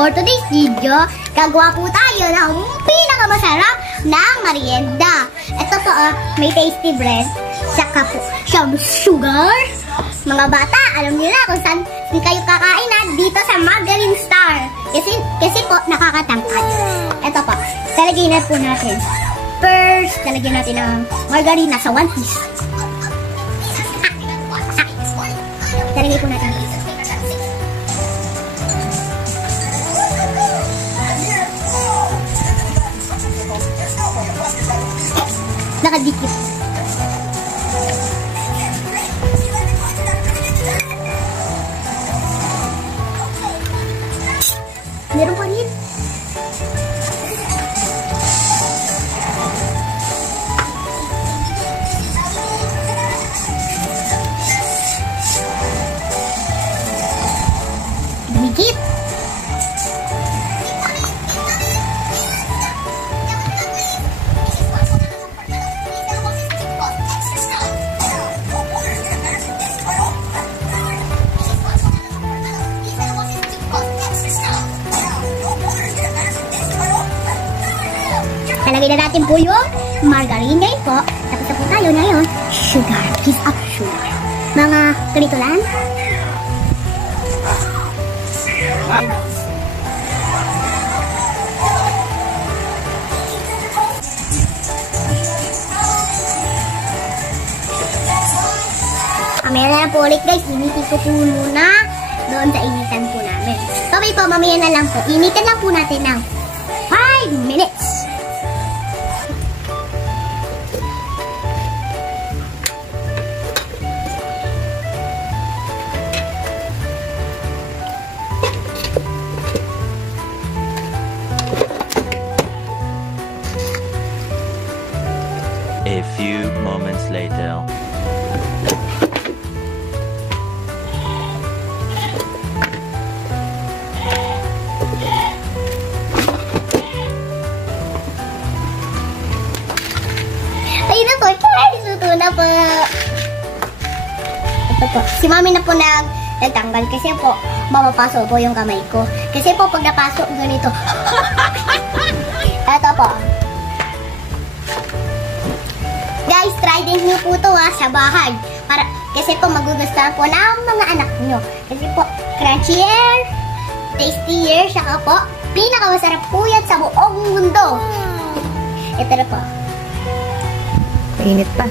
For today's video, gagawa po tayo ng pinakamasarap na merienda. Ito po, may tasty bread, saka po siyang sugar. Mga bata, alam niyo na kung saan kayo kakain dito sa Margarine Star. Kasi po, nakakatangkad. Ito po, talagyan na po natin. First, talagyan natin ng margarine sa 1 piece. Talagay po natin. Nakadikit. Meron pa rin. Dikit. Talagay na natin po yung margarine ngayon po. Tapos na po tayo na yun. Sugar. Piece of sugar. Mga ganito lang. Mamaya na lang po ulit guys. Initin ko po muna doon sa initan po namin. Okay po, mamaya na lang po. Initin lang po natin ng 5 minutes. A few moments later. Ayun na po, guys! Luto na po. Ito po. Si mami na po nagtanggal kasi po mapapasok po yung kamay ko. Kasi po pag napasok ganito. Ito po. Guys, try din nyo po ito sa bahay. Kasi po magugustuhan po ng mga anak nyo. Kasi po, crunchier, tastier, saka po, pinakamasarap po yan sa buong mundo. Ito na po. Mainit pa.